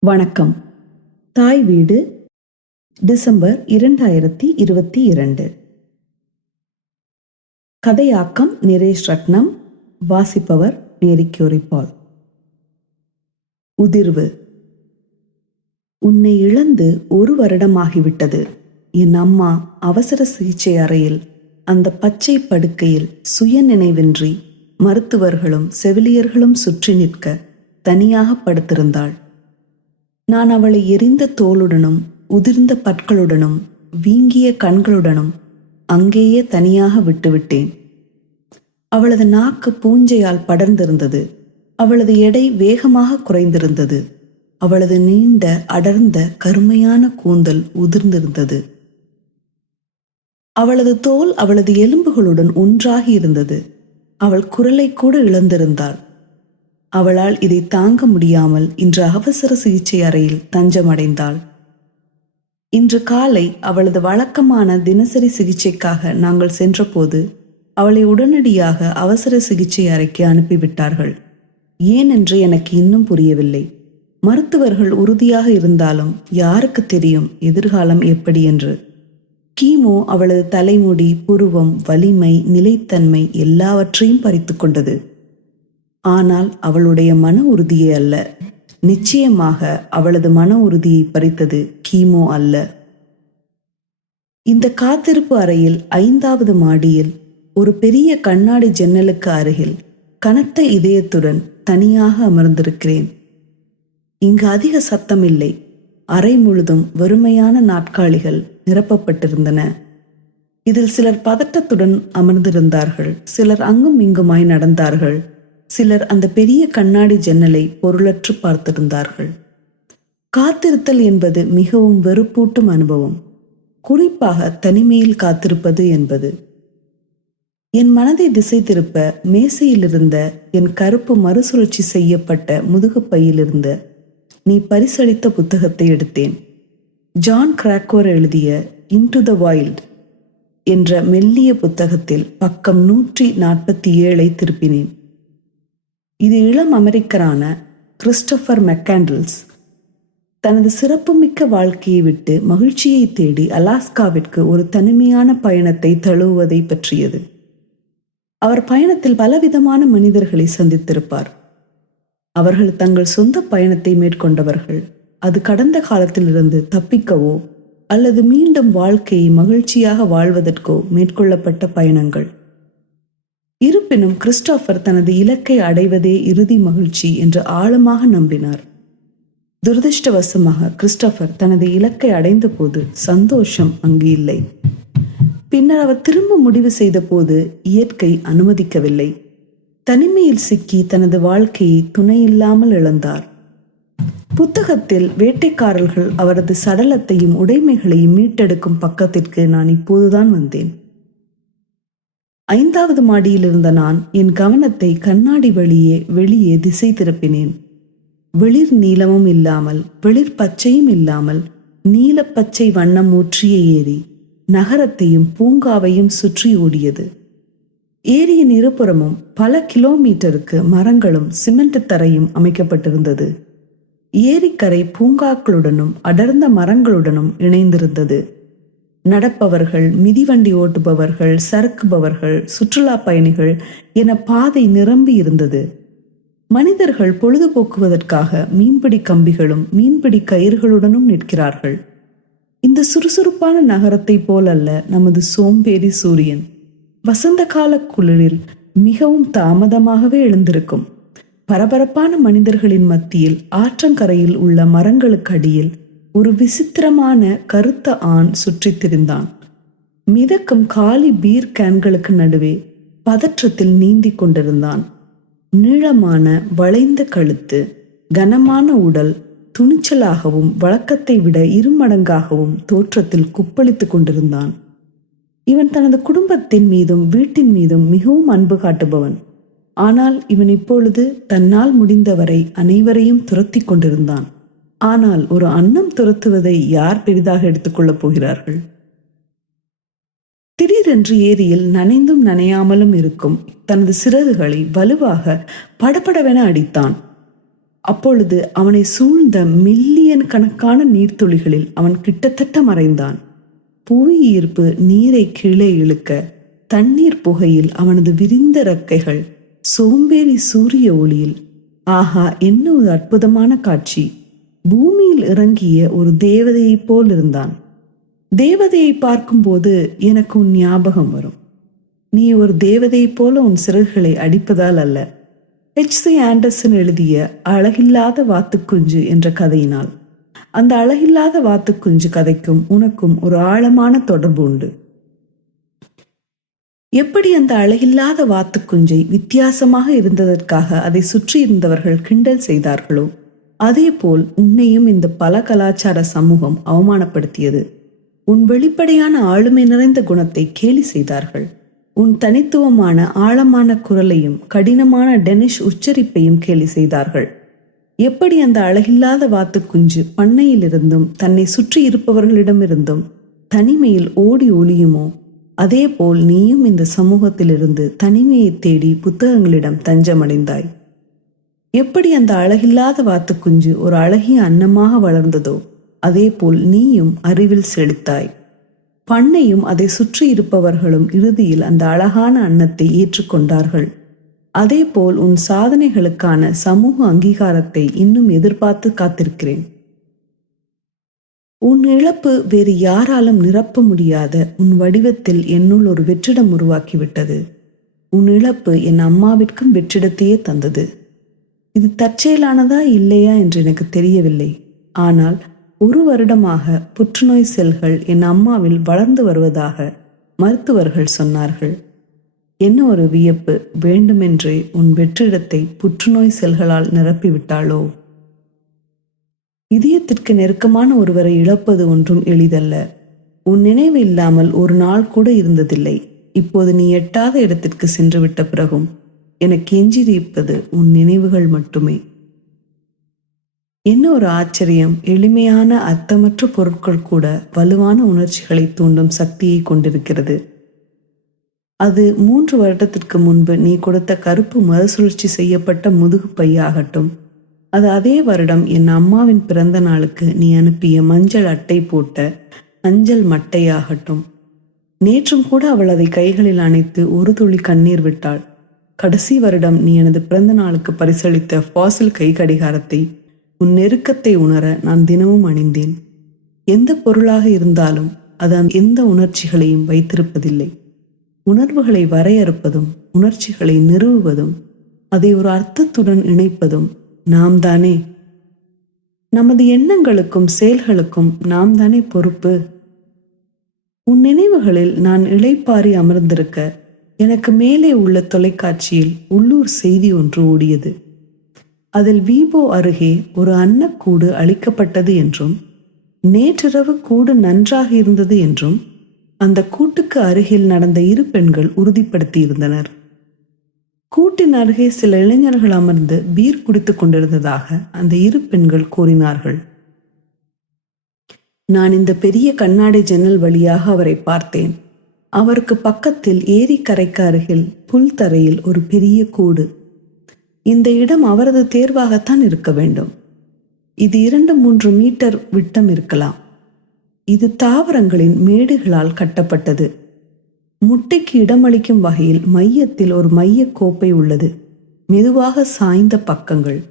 வணக்கம். தாய் வீடு டிசம்பர் இரண்டாயிரத்தி இருபத்தி இரண்டு. கதையாக்கம் நிரேஷ் ரத்னம் வாசிப்பவர் மேரிக்யூரி உதிர்வு. உன்னை இழந்து ஒரு வருடமாகிவிட்டது. என் அம்மா அவசர சிகிச்சை அறையில் அந்த பச்சை படுக்கையில் சுய நினைவின்றி மருத்துவர்களும் செவிலியர்களும் சுற்றி நிற்க தனியாக படுத்திருந்தாள். நான் அவளை எரிந்த தோளுடனும் உதிர்ந்த பற்களுடனும் வீங்கிய கண்களுடனும் அங்கேயே தனியாக விட்டுவிட்டேன். அவளது நாக்கு பூஞ்சையால் படர்ந்திருந்தது. அவளது எடை வேகமாக குறைந்திருந்தது. அவளது நீண்ட அடர்ந்த கருமையான கூந்தல் உதிர்ந்திருந்தது. அவளது தோல் அவளது எலும்புகளுடன் ஒன்றாகி இருந்தது. அவள் குரலை கூட இழந்திருந்தாள். அவளால் இதை தாங்க முடியாமல் இன்று அவசர சிகிச்சை அறையில் தஞ்சமடைந்தாள். இன்று காலை அவளது வழக்கமான தினசரி சிகிச்சைக்காக நாங்கள் சென்றபோது அவளை உடனடியாக அவசர சிகிச்சை அறைக்கு அனுப்பிவிட்டார்கள். ஏனென்று எனக்கு இன்னும் புரியவில்லை. மருத்துவர்கள் உறுதியாக இருந்தாலும் யாருக்கு தெரியும் எதிர்காலம் எப்படி என்று. கீமோ அவளது தலைமுடி புருவம் வலிமை நிலைத்தன்மை எல்லாவற்றையும் பறித்து கொண்டது. ஆனால் அவளுடைய மன உறுதியே அல்ல. நிச்சயமாக அவளது மன உறுதியை பறித்தது கீமோ அல்ல. இந்த காத்திருப்பு அறையில் ஐந்தாவது மாடியில் ஒரு பெரிய கண்ணாடி ஜன்னலுக்கு அருகில் கனத்த இதயத்துடன் தனியாக அமர்ந்திருக்கிறேன். இங்கு அதிக சத்தம் இல்லை அறை முழுதும் வெறுமையான நாட்காலிகள் நிரப்பப்பட்டிருந்தன. இதில் சிலர் பதட்டத்துடன் அமர்ந்திருந்தார்கள். சிலர் அங்கும் இங்குமாய் நடந்தார்கள். சிலர் அந்த பெரிய கண்ணாடி ஜன்னலை பொருளற்று பார்த்திருந்தார்கள். காத்திருத்தல் என்பது மிகவும் வெறுப்பூட்டும் அனுபவம். குறிப்பாக தனிமையில் காத்திருப்பது என்பது. என் மனதை திசை திருப்ப மேசையில் இருந்த என் கருப்பு மறுசுழற்சி செய்யப்பட்ட முதுகுப்பையிலிருந்த நீ பரிசளித்த புத்தகத்தை எடுத்தேன். ஜான் கிராக்கோர் எழுதிய இன்டு த வைல்ட் என்ற மெல்லிய புத்தகத்தில் பக்கம் நூற்றி நாற்பத்தி ஏழை திருப்பினேன். இது இளம் அமெரிக்கரான கிறிஸ்டோபர் மெக்காண்டில்ஸ் தனது சிறப்புமிக்க வாழ்க்கையை விட்டு மகிழ்ச்சியை தேடி அலாஸ்காவிற்கு ஒரு தனிமையான பயணத்தை தழுவுவதை பற்றியது. அவர் பயணத்தில் பலவிதமான மனிதர்களை சந்தித்திருப்பார். அவர்கள் தங்கள் சொந்த பயணத்தை மேற்கொண்டவர்கள். அது கடந்த காலத்திலிருந்து தப்பிக்கவோ அல்லது மீண்டும் வாழ்க்கையை மகிழ்ச்சியாக வாழ்வதற்கோ மேற்கொள்ளப்பட்ட பயணங்கள். இருப்பினும் கிறிஸ்டோபர் தனது இலக்கை அடைவதே இறுதி மகிழ்ச்சி என்று ஆழமாக நம்பினார். துரதிருஷ்டவசமாக கிறிஸ்டோபர் தனது இலக்கை அடைந்தபோது சந்தோஷம் அங்கு இல்லை. பின்னர் அவர் திரும்ப முடிவு செய்த போது இயற்கை அனுமதிக்கவில்லை. தனிமையில் சிக்கி தனது வாழ்க்கையை துணையில்லாமல் இழந்தார். புத்தகத்தில் வேட்டைக்காரர்கள் அவரது சடலத்தையும் உடைமைகளையும் மீட்டெடுக்கும் பக்கத்திற்கு நான் இப்போதுதான் வந்தேன். ஐந்தாவது மாடியில் இருந்த நான் என் கவனத்தை கண்ணாடி வழியே வெளியே திசை திருப்பினேன். வெளிர் நீளமும் இல்லாமல் வெளிர் பச்சையும் இல்லாமல் நீலப்பச்சை வண்ணம் ஊற்றிய ஏரி நகரத்தையும் பூங்காவையும் சுற்றி ஓடியது. ஏரியின் இருபுறமும் பல கிலோமீட்டருக்கு மரங்களும் சிமெண்ட் தரையும் அமைக்கப்பட்டிருந்தது. ஏரிக்கரை பூங்காக்களுடனும் அடர்ந்த மரங்களுடனும் இணைந்திருந்தது. நடப்பவர்கள் மிதிவண்டி ஓட்டுபவர்கள் சறுக்குபவர்கள் சுற்றுலா பயணிகள் என பாதை நிரம்பி இருந்தது. மனிதர்கள் பொழுதுபோக்குவதற்காக மீன்பிடி கம்பிகளும் மீன்பிடி கயிர்களுடனும் நிற்கிறார்கள். இந்த சுறுசுறுப்பான நகரத்தை போலல்ல நமது சோம்பேறி சூரியன். வசந்த கால குளிரில் மிகவும் தாமதமாகவே எழுந்திருக்கும். பரபரப்பான மனிதர்களின் மத்தியில் ஆற்றங்கரையில் உள்ள மரங்களுக்கு அடியில் ஒரு விசித்திரமான கருத்த ஆண் சுற்றித் திரிந்தான். மிதக்கும் காலி பீர் கேன்களுக்கு நடுவே பதற்றத்தில் நீந்தி கொண்டிருந்தான். நீளமான வளைந்த கழுத்து கனமான உடல் துணிச்சலாகவும் வழக்கத்தை விட இருமடங்காகவும் தோற்றத்தில் குப்பளித்துக் கொண்டிருந்தான். இவன் தனது குடும்பத்தின் மீதும் வீட்டின் மீதும் மிகவும் அன்பு காட்டுபவன். ஆனால் இவன் இப்பொழுது தன்னால் முடிந்தவரை அனைவரையும் துரத்தி கொண்டிருந்தான். ஆனால் ஒரு அன்னம் துரத்துவதை யார் பெரிதாக எடுத்துக்கொள்ளப் போகிறார்கள்? திடீரென்று ஏரியில் நனைந்தும் நனையாமலும் இருக்கும் தனது சிறகுகளை வலுவாக படபடவென அடித்தான். அப்பொழுது அவனை சூழ்ந்த மில்லியன் கணக்கான நீர்த்துளிகளில் அவன் கிட்டத்தட்ட மறைந்தான். புவி ஈர்ப்பு நீரை கீழே இழுக்க தண்ணீர் புகையில் அவனது விரிந்த ரக்கைகள் சோம்பேறி சூரிய ஒளியில். ஆஹா என்ன ஒரு அற்புதமான காட்சி! பூமியில் இறங்கிய ஒரு தேவதையைப் போல் இருந்தான் தேவதையை பார்க்கும்போது எனக்கு உன் ஞாபகம் வரும். நீ ஒரு தேவதையைப் போல உன் சிறகுகளை அடிப்பதால் அல்ல. ஹெச் சி ஆண்டர்சன் எழுதிய அழகில்லாத வாத்துக்குஞ்சு என்ற கதையினால். அந்த அழகில்லாத வாத்துக்குஞ்சு கதைக்கும் உனக்கும் ஒரு ஆழமான தொடர்பு உண்டு. எப்படி அந்த அழகில்லாத வாத்துக்குஞ்சை வித்தியாசமாக இருந்ததற்காக அதை சுற்றி இருந்தவர்கள் கிண்டல் செய்தார்களோ அதேபோல் உன்னையும் இந்த பல கலாச்சார சமூகம் அவமானப்படுத்தியது. உன் வெளிப்படையான ஆளுமை நிறைந்த குணத்தை கேலி செய்தார்கள். உன் தனித்துவமான ஆழமான குரலையும் கடினமான டெனிஷ் உச்சரிப்பையும் கேலி செய்தார்கள். எப்படி அந்த அழகில்லாத வாத்துக்குஞ்சு பண்ணையிலிருந்தும் தன்னை சுற்றி இருப்பவர்களிடமிருந்தும் தனிமையில் ஓடி ஒளியுமோ அதேபோல் நீயும் இந்த சமூகத்திலிருந்து தனிமையை தேடி புத்தகங்களிடம் தஞ்சமடைந்தாய். எப்படி அந்த அழகில்லாத வாத்துக்குஞ்சு ஒரு அழகிய அன்னமாக வளர்ந்ததோ அதேபோல் நீயும் அறிவில் செழித்தாய் பண்ணையும் அதை சுற்றி இருப்பவர்களும் இறுதியில் அந்த அழகான அன்னத்தை ஏற்றுக்கொண்டார்கள். அதேபோல் உன் சாதனைகளுக்கான சமூக அங்கீகாரத்தை இன்னும் எதிர்பார்த்து காத்திருக்கிறேன். உன் இழப்பு வேறு யாராலும் நிரப்ப முடியாத உன் வடிவத்தில் என்னுள் ஒரு வெற்றிடம் உருவாக்கிவிட்டது. உன் இழப்பு என் அம்மாவிற்கும் வெற்றிடத்தையே தந்தது. இது தற்செயலானதா இல்லையா என்று எனக்கு தெரியவில்லை. ஆனால் ஒரு வருடமாக புற்றுநோய் செல்கள் என் அம்மாவில் வளர்ந்து வருவதாக மருத்துவர்கள் சொன்னார்கள். என்ன ஒரு வியப்பு வேண்டுமென்றே உன் வெற்றிடத்தை புற்றுநோய் செல்களால் நிரப்பிவிட்டாளோ? இதயத்திற்கு நெருக்கமான ஒருவரை இழப்பது ஒன்றும் எளிதல்ல. உன் நினைவு இல்லாமல் ஒரு நாள் கூட இருந்ததில்லை. இப்போது நீ எட்டாத இடத்திற்கு சென்று விட்ட பிறகும் எனக்கு எஞ்சியிருப்பது உன் நினைவுகள் மட்டுமே. என்ன ஒரு ஆச்சரியம் எளிமையான அர்த்தமற்ற பொருட்கள் கூட வலுவான உணர்ச்சிகளை தூண்டும் சக்தியை கொண்டிருக்கிறது. அது மூன்று வருடத்திற்கு முன்பு நீ கொடுத்த கருப்பு மறுசுழற்சி செய்யப்பட்ட முதுகு பையாகட்டும். அது அதே வருடம் என் அம்மாவின் பிறந்த நாளுக்கு நீ அனுப்பிய மஞ்சள் அட்டை போட்ட அஞ்சல் மட்டையாகட்டும். நேற்றும் கூட அவள் அதை கைகளில் அணைத்து ஒரு துளி கண்ணீர் விட்டாள். கடைசி வருடம் நீ எனது பிறந்த நாளுக்கு பரிசளித்த ஃபாசில் கை கடிகாரத்தை உன் நெருக்கத்தை உணர நான் தினமும் அணிந்தேன். எந்த பொருளாக இருந்தாலும் அது எந்த உணர்ச்சிகளையும் வைத்திருப்பதில்லை. உணர்வுகளை வரையறுப்பதும் உணர்ச்சிகளை நிறுவுவதும் அதை ஒரு அர்த்தத்துடன் இணைப்பதும் நாம் தானே. நமது எண்ணங்களுக்கும் செயல்களுக்கும் நாம் தானே பொறுப்பு. உன் நினைவுகளில் நான் இளைப்பாரி அமர்ந்திருக்க எனக்கு மேலே உள்ள தொலைக்காட்சியில் உள்ளூர் செய்தி ஒன்று ஓடியது. அதில் வீபோ அருகே ஒரு அன்னக்கூடு அளிக்கப்பட்டது என்றும் நேற்றிரவு கூடு நன்றாக இருந்தது என்றும் அந்த கூட்டுக்கு அருகில் நடந்த இரு பெண்கள் உறுதிப்படுத்தியிருந்தனர். கூட்டின் அருகே சில இளைஞர்கள் அமர்ந்து பீர் குடித்துக் கொண்டிருந்ததாக அந்த இரு பெண்கள் கூறினார்கள். நான் இந்த பெரிய கண்ணாடி ஜன்னல் வழியாக அவரை பார்த்தேன். அவருக்கு பக்கத்தில் ஏரிக்கரைக்கு அருகில் புல்தரையில் ஒரு பெரிய கூடு. இந்த இடம் அவரது தேர்வாகத்தான் இருக்க வேண்டும். இது இரண்டு மூன்று மீட்டர் விட்டம் இருக்கலாம். இது தாவரங்களின் மேடுகளால் கட்டப்பட்டது. முட்டைக்கு இடமளிக்கும் வகையில் மையத்தில் ஒரு மைய கோப்பை உள்ளது. மெதுவாக சாய்ந்த பக்கங்கள்.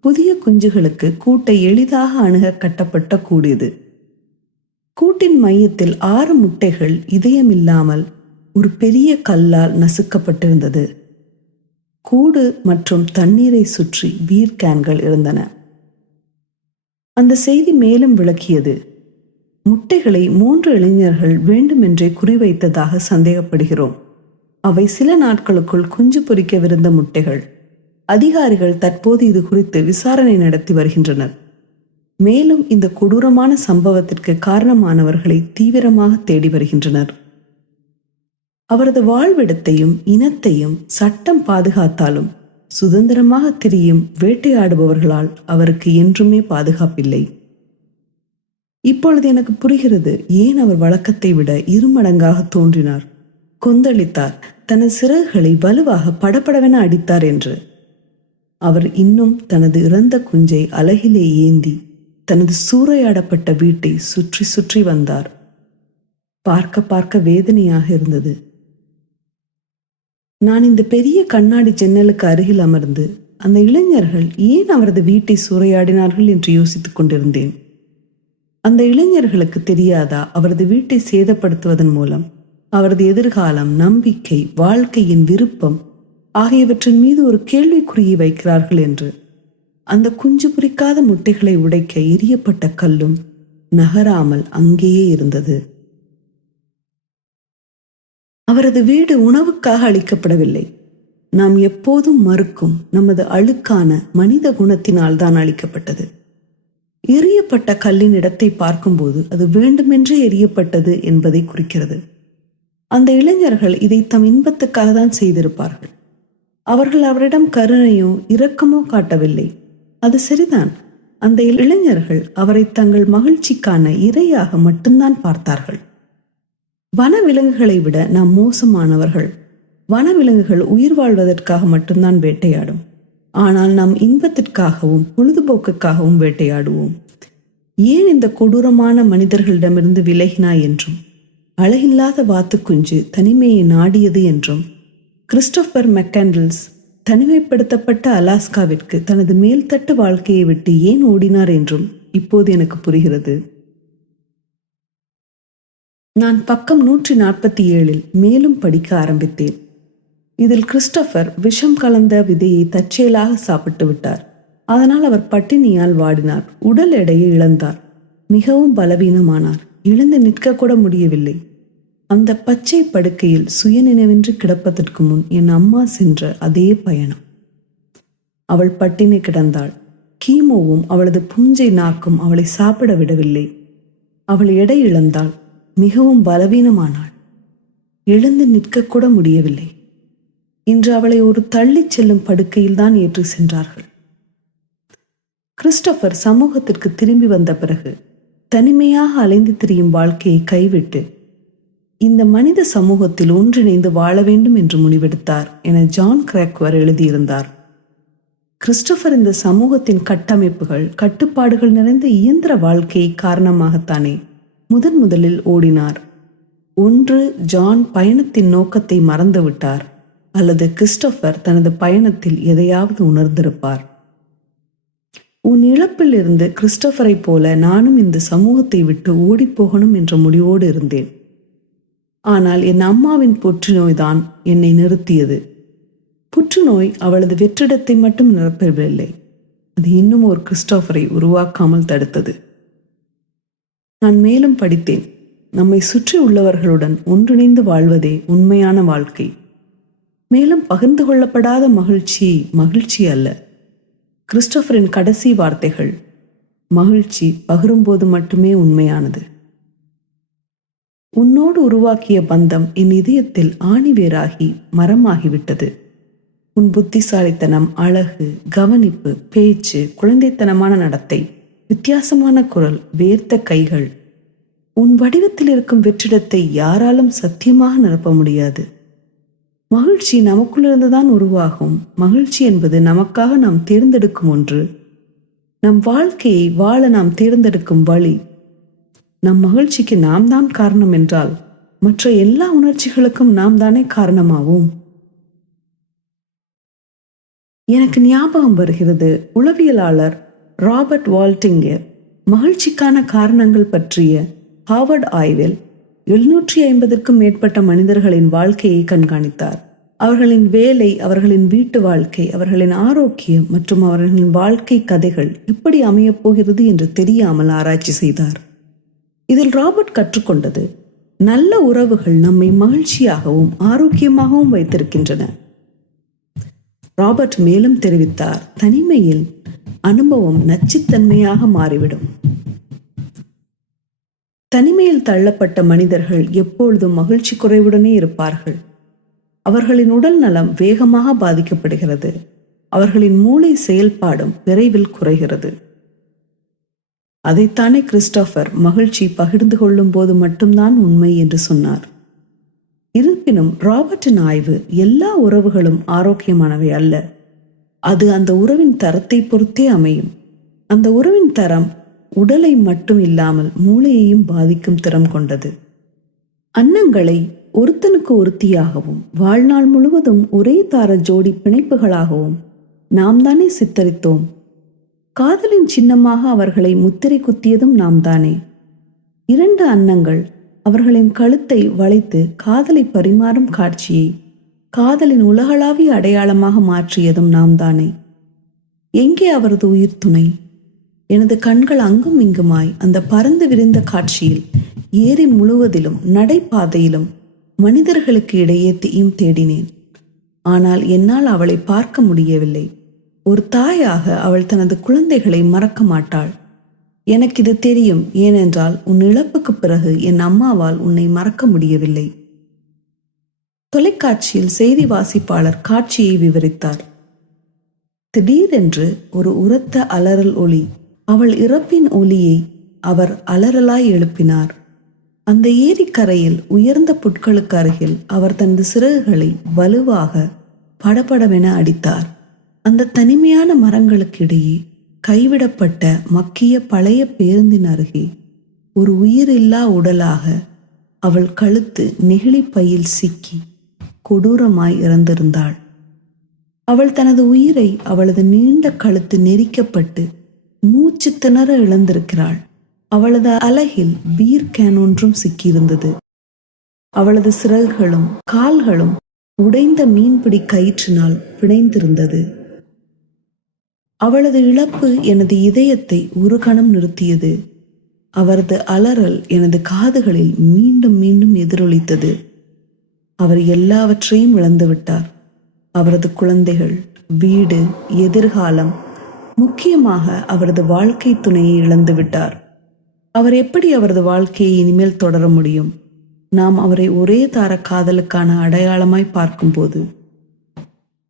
புதிய குஞ்சுகளுக்கு கூட்டை எளிதாக அணுக கட்டப்பட்ட கூடியது கூட்டின் மையத்தில் ஆறு முட்டைகள் இதயமில்லாமல் ஒரு பெரிய கல்லால் நசுக்கப்பட்டிருந்தது. கூடு மற்றும் தண்ணீரை சுற்றி பீர் கேன்கள் இருந்தன. அந்த செய்தி மேலும் விளக்கியது. முட்டைகளை மூன்று இளைஞர்கள் வேண்டுமென்றே குறிவைத்ததாக சந்தேகப்படுகிறோம். அவை சில நாட்களுக்குள் குஞ்சு பொறிக்கவிருந்த முட்டைகள். அதிகாரிகள் தற்போது இது குறித்து விசாரணை நடத்தி வருகின்றனர். மேலும் இந்த கொடூரமான சம்பவத்திற்கு காரணமானவர்களை தீவிரமாக தேடி வருகின்றனர். அவரது வாழ்விடத்தையும் இனத்தையும் சட்டம் பாதுகாத்தாலும் சுதந்திரமாக திரியும் வேட்டையாடுபவர்களால் அவருக்கு என்றுமே பாதுகாப்பில்லை. இப்பொழுது எனக்கு புரிகிறது ஏன் அவர் வழக்கத்தை விட இருமடங்காக தோன்றினார். கொந்தளித்தார். தனது சிறகுகளை வலுவாக படபடவென அடித்தார் என்று. அவர் இன்னும் தனது இறந்த குஞ்சை அலகிலே ஏந்தி தனது சூறையாடப்பட்ட வீட்டை சுற்றி சுற்றி வந்தார். பார்க்க பார்க்க வேதனையாக இருந்தது. நான் இந்த பெரிய கண்ணாடி ஜன்னலுக்கு அருகில் அமர்ந்து அந்த இளைஞர்கள் ஏன் அவரது வீட்டை சூறையாடினார்கள் என்று யோசித்துக் கொண்டிருந்தேன். அந்த இளைஞர்களுக்கு தெரியாதா அவரது வீட்டை சேதப்படுத்துவதன் மூலம்? அவரது எதிர்காலம் நம்பிக்கை வாழ்க்கையின் விருப்பம் ஆகியவற்றின் மீது ஒரு கேள்விக்குறியை வைக்கிறார்கள் என்று. அந்த குஞ்சு பொறிக்காத முட்டைகளை உடைக்க எரியப்பட்ட கல்லும் நகராமல் அங்கேயே இருந்தது. அவரது வீடு உணவுக்காக அளிக்கப்படவில்லை. நாம் எப்போதும் மறுக்கும் நமது அழுக்கான மனித குணத்தினால் தான் அளிக்கப்பட்டது. எரியப்பட்ட கல்லின் இடத்தை பார்க்கும்போது அது வேண்டுமென்றே எரியப்பட்டது என்பதை குறிக்கிறது. அந்த இளைஞர்கள் இதை தம் இன்பத்துக்காக தான் செய்திருப்பார்கள். அவர்கள் அவரிடம் கருணையோ இரக்கமோ காட்டவில்லை. அது சரிதான். அந்த இளைஞர்கள் அவரை தங்கள் மகிழ்ச்சிக்கான இரையாக மட்டும்தான் பார்த்தார்கள். வனவிலங்குகளை விட நாம் மோசமானவர்கள். வனவிலங்குகள் உயிர் வாழ்வதற்காக மட்டும்தான் வேட்டையாடும். ஆனால் நாம் இன்பத்திற்காகவும் பொழுதுபோக்குக்காகவும் வேட்டையாடுவோம். ஏன் இந்த கொடூரமான மனிதர்களிடமிருந்து விலகினாய் என்றும் அழகில்லாத வாத்துக்குஞ்சு தனிமையை நாடியது என்றும் கிறிஸ்டோபர் மெக்காண்டல்ஸ் தனிமைப்படுத்தப்பட்ட அலாஸ்காவிற்கு தனது மேல்தட்டு வாழ்க்கையை விட்டு ஏன் ஓடினார் என்றும் இப்போது எனக்கு புரிகிறது. நான் பக்கம் நூற்றி நாற்பத்தி ஏழில் மேலும் படிக்க ஆரம்பித்தேன். இதில் கிறிஸ்டபர் விஷம் கலந்த விதையை தற்செயலாக சாப்பிட்டு விட்டார். அதனால் அவர் பட்டினியால் வாடினார். உடல் எடையை இழந்தார். மிகவும் பலவீனமானார். எழுந்து நிற்க கூட முடியவில்லை. அந்த பச்சை படுக்கையில் சுயநினைவின்றி கிடப்பதற்கு முன் என் அம்மா சென்ற அதே பயணம். அவள் பட்டினி கிடந்தாள். கீமோவும் அவளது புஞ்சை நாக்கும் அவளை சாப்பிட விடவில்லை. அவள் எடை இழந்தாள். மிகவும் பலவீனமானாள். எழுந்து நிற்கக்கூட முடியவில்லை. இன்று அவளை ஒரு தள்ளிச் செல்லும் படுக்கையில் தான் ஏற்றி சென்றார்கள். கிறிஸ்டபர் சமூகத்திற்கு திரும்பி வந்த பிறகு தனிமையாக அலைந்து திரியும் வாழ்க்கையை கைவிட்டு இந்த மனித சமூகத்தில் ஒன்றிணைந்து வாழ வேண்டும் என்று முடிவெடுத்தார் என ஜான் கிராக்வர் எழுதியிருந்தார். கிறிஸ்டோபர் இந்த சமூகத்தின் கட்டமைப்புகள் கட்டுப்பாடுகள் நிறைந்த இயந்திர வாழ்க்கையை காரணமாகத்தானே முதன் முதலில் ஓடினார். ஒன்று ஜான் பயணத்தின் நோக்கத்தை மறந்துவிட்டார் அல்லது கிறிஸ்டோபர் தனது பயணத்தில் எதையாவது உணர்ந்திருப்பார். உன் இழப்பில் இருந்து கிறிஸ்டோபரை போல நானும் இந்த சமூகத்தை விட்டு ஓடிப்போகணும் என்ற முடிவோடு இருந்தேன். ஆனால் என் அம்மாவின் புற்றுநோய்தான் என்னை நிறுத்தியது. புற்றுநோய் அவளது வெற்றிடத்தை மட்டும் நிரப்பவில்லை. அது இன்னும் ஒரு கிறிஸ்டோஃபரை உருவாக்காமல் தடுத்தது. நான் மேலும் படித்தேன். நம்மை சுற்றி உள்ளவர்களுடன் ஒன்றிணைந்து வாழ்வதே உண்மையான வாழ்க்கை. மேலும் பகிர்ந்து கொள்ளப்படாத மகிழ்ச்சி மகிழ்ச்சி அல்ல. கிறிஸ்டோஃபரின் கடைசி வார்த்தைகள் மகிழ்ச்சி பகிரும்போது மட்டுமே உண்மையானது. உன்னோடு உருவாக்கிய பந்தம் என் இதயத்தில் ஆணிவேராகி மரமாகிவிட்டது. உன் புத்திசாலித்தனம் அழகு கவனிப்பு பேச்சு குழந்தைத்தனமான நடத்தை வித்தியாசமான குரல் வேர்த்த கைகள் உன் வடிவத்தில் இருக்கும் வெற்றிடத்தை யாராலும் சத்தியமாக நிரப்ப முடியாது. மகிழ்ச்சி நமக்குள்ளிருந்துதான் உருவாகும். மகிழ்ச்சி என்பது நமக்காக நாம் தேர்ந்தெடுக்கும் ஒன்று. நம் வாழ்க்கையை வாழ நாம் தேர்ந்தெடுக்கும் வழி. நம் மகிழ்ச்சிக்கு நாம் தான் காரணம் என்றால் மற்ற எல்லா உணர்ச்சிகளுக்கும் நாம் தானே காரணமாவோம். எனக்கு ஞாபகம் வருகிறது உளவியலாளர் ராபர்ட் வால்டிங்கர் மகிழ்ச்சிக்கான காரணங்கள் பற்றிய ஹார்வர்ட் ஆய்வில் எழுநூற்றி ஐம்பதற்கும் மேற்பட்ட மனிதர்களின் வாழ்க்கையை கண்காணித்தார். அவர்களின் வேலை அவர்களின் வீட்டு வாழ்க்கை அவர்களின் ஆரோக்கியம் மற்றும் அவர்களின் வாழ்க்கை கதைகள் எப்படி அமையப் போகிறது என்று தெரியாமல் ஆராய்ச்சி செய்தார். இதில் ராபர்ட் கற்றுக்கொண்டது நல்ல உறவுகள் நம்மை மகிழ்ச்சியாகவும் ஆரோக்கியமாகவும் வைத்திருக்கின்றன. ராபர்ட் மேலும் தெரிவித்தார் தனிமையில் அனுபவம் நச்சுத்தன்மையாக மாறிவிடும். தனிமையில் தள்ளப்பட்ட மனிதர்கள் எப்பொழுதும் மகிழ்ச்சி குறைவுடனே இருப்பார்கள். அவர்களின் உடல் நலம் வேகமாக பாதிக்கப்படுகிறது. அவர்களின் மூளை செயல்பாடும் விரைவில் குறைகிறது. அதைத்தானே கிறிஸ்டோபர் மகிழ்ச்சி பகிர்ந்து கொள்ளும் போது மட்டும்தான் உண்மை என்று சொன்னார். இருப்பினும் ராபர்ட்டின் ஆய்வு எல்லா உறவுகளும் ஆரோக்கியமானவை அல்ல. அது அந்த உறவின் தரத்தை பொறுத்தே அமையும். அந்த உறவின் தரம் உடலை மட்டும் இல்லாமல் மூளையையும் பாதிக்கும் திறம் கொண்டது. அன்னங்களை ஒருத்தனுக்கு ஒருத்தியாகவும் வாழ்நாள் முழுவதும் ஒரே தார ஜோடி பிணைப்புகளாகவும் நாம் தானே சித்தரித்தோம். காதலின் சின்னமாக அவர்களை முத்திரை குத்தியதும் நாம் தானே இரண்டு அன்னங்கள் அவர்களின் கழுத்தை வளைத்து காதலை பரிமாறும் காட்சியை காதலின் உலகளாவிய அடையாளமாக மாற்றியதும் நாம் தானே எங்கே அவரது உயிர் துணை? எனது கண்கள் அங்கும் இங்குமாய் அந்த பறந்து விரிந்த காட்சியில் ஏரி முழுவதிலும் நடைபாதையிலும் மனிதர்களுக்கு இடையே தீயும் தேடினேன். ஆனால் என்னால் அவளை பார்க்க முடியவில்லை. ஒரு தாயாக அவள் தனது குழந்தைகளை மறக்க மாட்டாள். எனக்கு இது தெரியும் ஏனென்றால் உன் இழப்புக்கு பிறகு என் அம்மாவால் உன்னை மறக்க முடியவில்லை. தொலைக்காட்சியில் செய்தி வாசிப்பாளர் காட்சியை விவரித்தார். திடீரென்று ஒரு உரத்த அலறல் ஒளி அவள் இறப்பின் ஒலியை அவர் அலறலாய் எழுப்பினார். அந்த ஏரிக்கரையில் உயர்ந்த புட்களுக்கு அருகில் அவர் தனது சிறகுகளை வலுவாக படபடவென அடித்தார். அந்த தனிமையான மரங்களுக்கிடையே கைவிடப்பட்ட மக்கிய பழைய பேருந்தின் அருகே ஒரு உயிரில்லா உடலாக அவள் கழுத்து நெகிழி பையில் சிக்கி கொடூரமாய் இறந்திருந்தாள். அவள் தனது உயிரை அவளது நீண்ட கழுத்து நெரிக்கப்பட்டு மூச்சு திணற இழந்திருக்கிறாள். அவளது அலகில் பீர் கேன் ஒன்றும் சிக்கியிருந்தது. அவளது சிறகுகளும் கால்களும் உடைந்த மீன்பிடி கயிற்றினால் பிணைந்திருந்தது. அவளது இழப்பு எனது இதயத்தை ஒரு கணம் நிறுத்தியது. அவரது அலறல் எனது காதுகளில் மீண்டும் மீண்டும் எதிரொலித்தது. அவர் எல்லாவற்றையும் இழந்துவிட்டார் அவரது குழந்தைகள் வீடு எதிர்காலம் முக்கியமாக அவரது வாழ்க்கை துணையை இழந்துவிட்டார் அவர் எப்படி அவரது வாழ்க்கையை இனிமேல் தொடர முடியும்? நாம் அவரை ஒரே தார காதலுக்கான அடையாளமாய் பார்க்கும்போது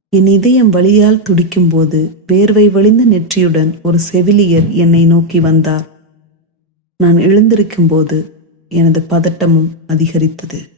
என் இதயம் வழியால் துடிக்கும்போது வேர்வை வழிந்த நெற்றியுடன் ஒரு செவிலியர் என்னை நோக்கி வந்தார். நான் எழுந்திருக்கும்போது எனது பதட்டமும் அதிகரித்தது.